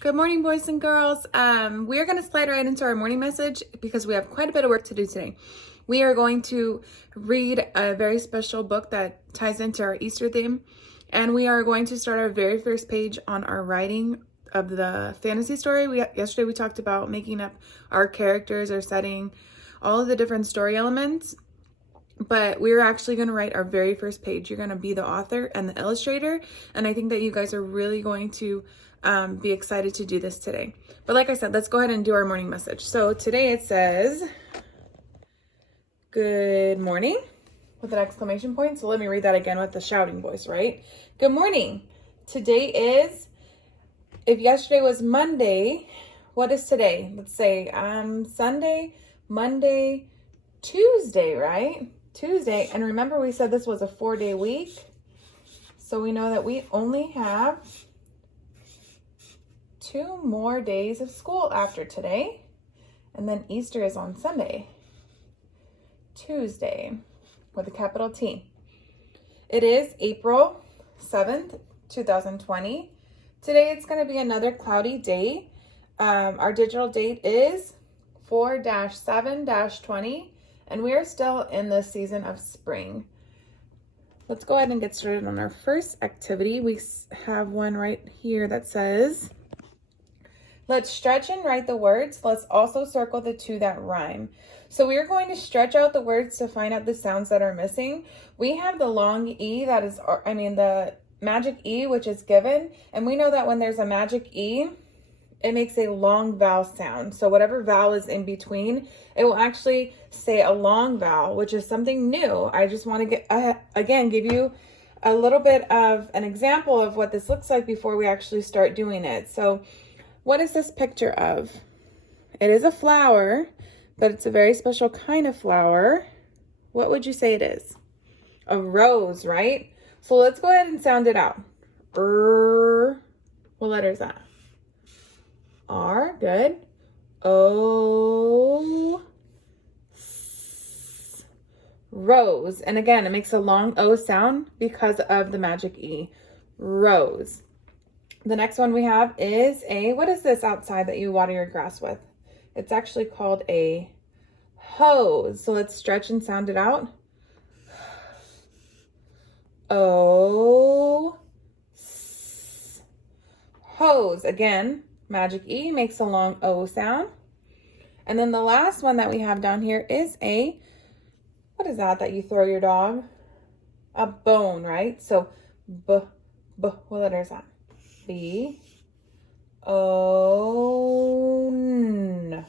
Good morning, boys and girls. We are going to slide right into our morning message because we have quite a bit of work to do today. We are going to read a very special book that ties into our Easter theme, and we are going to start our very first page on our writing of the fantasy story. Yesterday we talked about making up our characters, our setting, all of the different story elements. But we're actually going to write our very first page. You're going to be the author and the illustrator. And I think that you guys are really going to be excited to do this today. But like I said, let's go ahead and do our morning message. So today it says, good morning, with an exclamation point. So let me read that again with the shouting voice, right? Good morning. Today is, if yesterday was Monday, what is today? Let's say Sunday, Monday, Tuesday, right? Tuesday. And remember, we said this was a 4-day week. So we know that we only have 2 more days of school after today. And then Easter is on Sunday. Tuesday with a capital T. It is April 7th, 2020. Today it's going to be another cloudy day. Our digital date is 4-7-20. And we are still in the season of spring. Let's go ahead and get started on our first activity. We have one right here that says, let's stretch and write the words. Let's also circle the 2 that rhyme. So we are going to stretch out the words to find out the sounds that are missing. We have the long E that is, the magic E, which is given. And we know that when there's a magic E, it makes a long vowel sound. So whatever vowel is in between, it will actually say a long vowel, which is something new. I just want to give you a little bit of an example of what this looks like before we actually start doing it. So what is this picture of? It is a flower, but it's a very special kind of flower. What would you say it is? A rose, right? So let's go ahead and sound it out. What letter is that? R, good. O, S, rose. And again, it makes a long O sound because of the magic E. Rose. The next one we have is what is this outside that you water your grass with? It's actually called a hose. So let's stretch and sound it out. O, S, hose. Again, magic E makes a long O sound. And then the last one that we have down here is what is that you throw your dog? A bone, right? So what letter is that? B, O, N,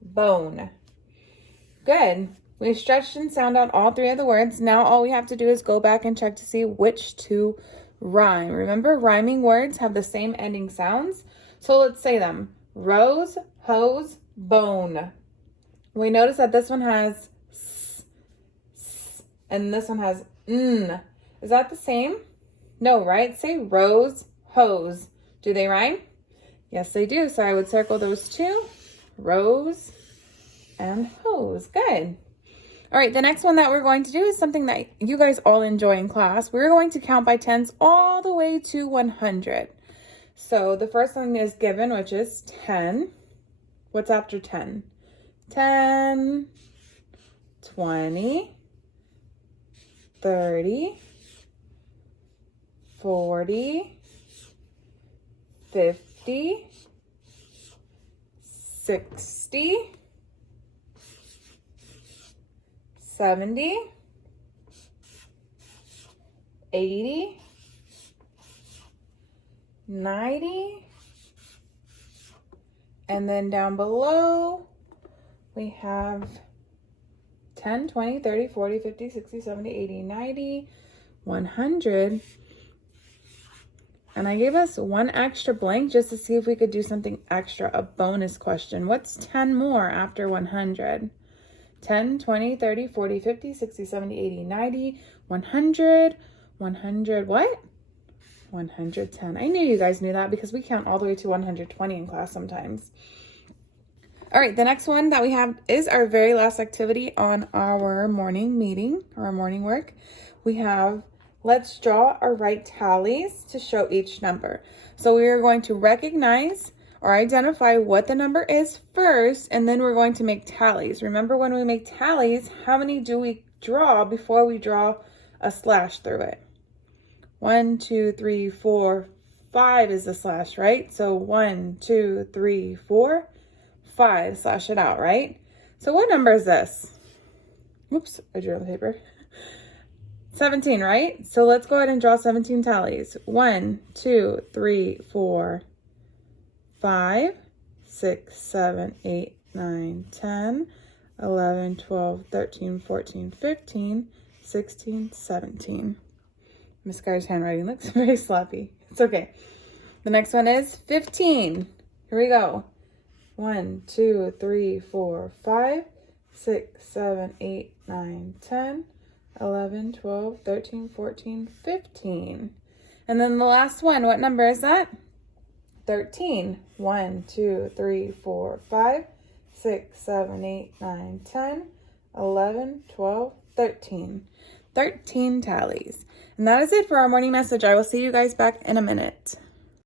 bone. Good. We've stretched and sound out all 3 of the words. Now all we have to do is go back and check to see which 2 rhyme. Remember, rhyming words have the same ending sounds. So let's say them. Rose, hose, bone. We notice that this one has s, and this one has n. Is that the same? No, right? Say rose, hose. Do they rhyme? Yes, they do. So I would circle those 2. Rose and hose. Good. All right, the next one that we're going to do is something that you guys all enjoy in class. We're going to count by tens all the way to 100. So the first one is given, which is 10. What's after 10? 10, 20, 30, 40, 50, 60, 70, 80, 90, and then down below we have 10, 20, 30, 40, 50, 60, 70, 80, 90, 100. And I gave us 1 extra blank just to see if we could do something extra, a bonus question. What's 10 more after 100? 10, 20, 30, 40, 50, 60, 70, 80, 90, 100, 100, what? 110. I knew you guys knew that because we count all the way to 120 in class sometimes. All right, the next one that we have is our very last activity on our morning meeting or our morning work. We have let's draw our right tallies to show each number. So we are going to recognize or identify what the number is first, and then we're going to make tallies. Remember, when we make tallies, how many do we draw before we draw a slash through it? 1, 2, 3, 4, 5 is the slash, right? So 1, 2, 3, 4, 5, slash it out, right? So what number is this? Oops, I drew on the paper. 17, right? So let's go ahead and draw 17 tallies. 1, 2, 3, 4, 5, 6, 7, 8, 9, 10, 11, 12, 13, 14, 15, 16, 17. Miss Sky's handwriting looks very sloppy. It's okay. The next one is 15. Here we go. 1, 2, 3, 4, 5, 6, 7, 8, 9, 10, 11, 12, 13, 14, 15. And then the last one, what number is that? 13. 1, 2, 3, 4, 5, 6, 7, 8, 9, 10, 11, 12, 13. 13 tallies. And that is it for our morning message. I will see you guys back in a minute.